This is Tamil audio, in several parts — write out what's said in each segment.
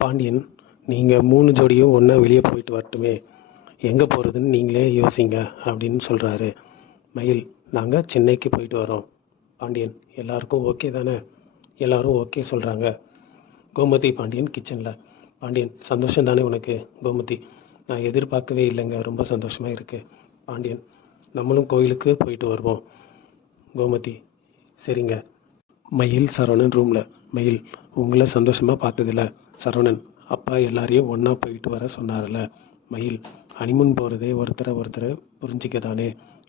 பாண்டியன், நீங்கள் 3 ஜோடியும் ஒன்றா வெளியே போயிட்டு வரட்டுமே, எங்கே போகிறதுன்னு நீங்களே யோசிங்க அப்படின்னு சொல்கிறாரு. மயில், நாங்கள் சென்னைக்கு போயிட்டு வரோம். பாண்டியன், எல்லாருக்கும் ஓகே தானே? எல்லாரும் ஓகே சொல்கிறாங்க. கோமதி பாண்டியன் கிச்சனில். பாண்டியன், சந்தோஷம் தானே உனக்கு? கோமதி, நான் எதிர்பார்க்கவே இல்லைங்க, ரொம்ப சந்தோஷமாக இருக்குது. பாண்டியன், நம்மளும் கோயிலுக்கு போயிட்டு வருவோம். கோமதி, சரிங்க. மயில், சரவணன் ரூமில். மயில், உங்களை சந்தோஷமாக பார்த்ததில்ல. சரவணன், அப்பா எல்லாரையும் ஒன்றா போயிட்டு வர சொன்னார்ல. மயில், ஹனிமூன் போகிறதே ஒருத்தரை புரிஞ்சிக்க தானே,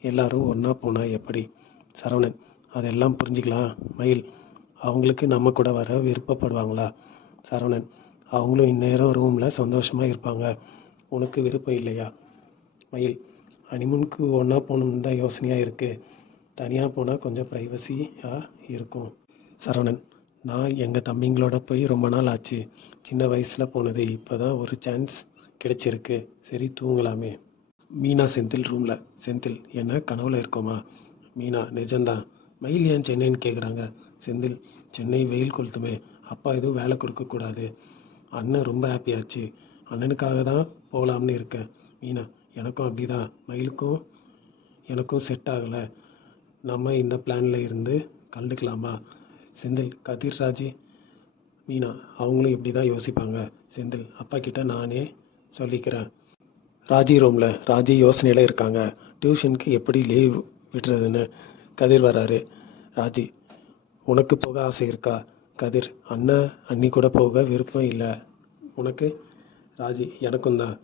எல்லாரும் ஒன்றா போனால் எப்படி? சரவணன், அதெல்லாம் புரிஞ்சிக்கலாம். மயில், அவங்களுக்கு நம்ம கூட வர விருப்பப்படுவாங்களா? சரவணன், அவங்களும் இந்நேரம் ரூமில் சந்தோஷமாக இருப்பாங்க. உனக்கு விருப்பம் இல்லையா? மயில், ஹனிமூனுக்கு ஒன்றா போகணுன்னு தான் யோசனையாக இருக்குது. தனியாக போனால் கொஞ்சம் ப்ரைவசியாக இருக்கும். சரவணன், நான் எங்கள் தம்பிங்களோட போய் ரொம்ப நாள் ஆச்சு. சின்ன வயசில் போனது, இப்போ தான் ஒரு சான்ஸ் கிடைச்சிருக்கு. சரி, தூங்கலாமே. மீனா, செந்தில் ரூமில். செந்தில், என்ன கனவுல இருக்கோமா? மீனா, நிஜம்தான். மயில் ஏன் சென்னைன்னு கேட்குறாங்க? செந்தில், சென்னை வெயில் கொளுத்துமே, அப்பா எதுவும் வேலை கொடுக்கக்கூடாது. அண்ணன் ரொம்ப ஹாப்பியாச்சு, அண்ணனுக்காக தான் போகலாம்னு இருக்கேன். மீனா, எனக்கும் அப்படி தான். மயிலுக்கும் எனக்கும் செட் ஆகலை. நம்ம இந்த பிளானில் இருந்து கலந்துக்கலாமா? செந்தில், கதிர், ராஜி. மீனா, அவங்களும் இப்படி தான் யோசிப்பாங்க. செந்தில், அப்பா கிட்ட நானே சொல்லிக்கிறேன். ராஜி ரூமில். ராஜி யோசனையில் இருக்காங்க. டியூஷனுக்கு எப்படி லீவ் விடுறதுன்னு. கதிர் வராரு. ராஜி, உனக்கு போக ஆசை இருக்கா? கதிர், அண்ணன் அண்ணி கூட போக விருப்பம் இல்லை. உனக்கு? ராஜி, எனக்கும் தான்.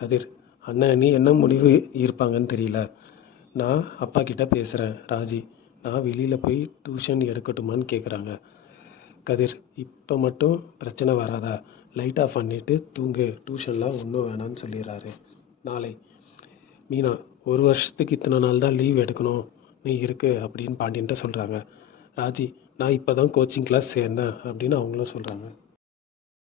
கதிர், அண்ணன் அண்ணி என்ன முடிவு இருப்பாங்கன்னு தெரியல. நான் அப்பா கிட்ட பேசுகிறேன். ராஜி, நான் வெளியில் போய் டியூஷன் எடுக்கட்டுமான்னு கேட்குறாங்க. கதிர், இப்போ மட்டும் பிரச்சனை வராதா? லைட் ஆஃப் பண்ணிவிட்டு தூங்கு, டியூஷன்லாம் ஒன்றும் வேணான்னு சொல்லிடுறாரு. நாளை. மீனா, 1 வருஷத்துக்கு இத்தனை நாள் தான் லீவ் எடுக்கணும் நீ இருக்கு அப்படின்னு பாண்டியன்ட்ட சொல்கிறாங்க. ராஜி, நான் இப்போ தான் கோச்சிங் கிளாஸ் சேர்ந்தேன் அப்படின்னு அவங்களும் சொல்கிறாங்க.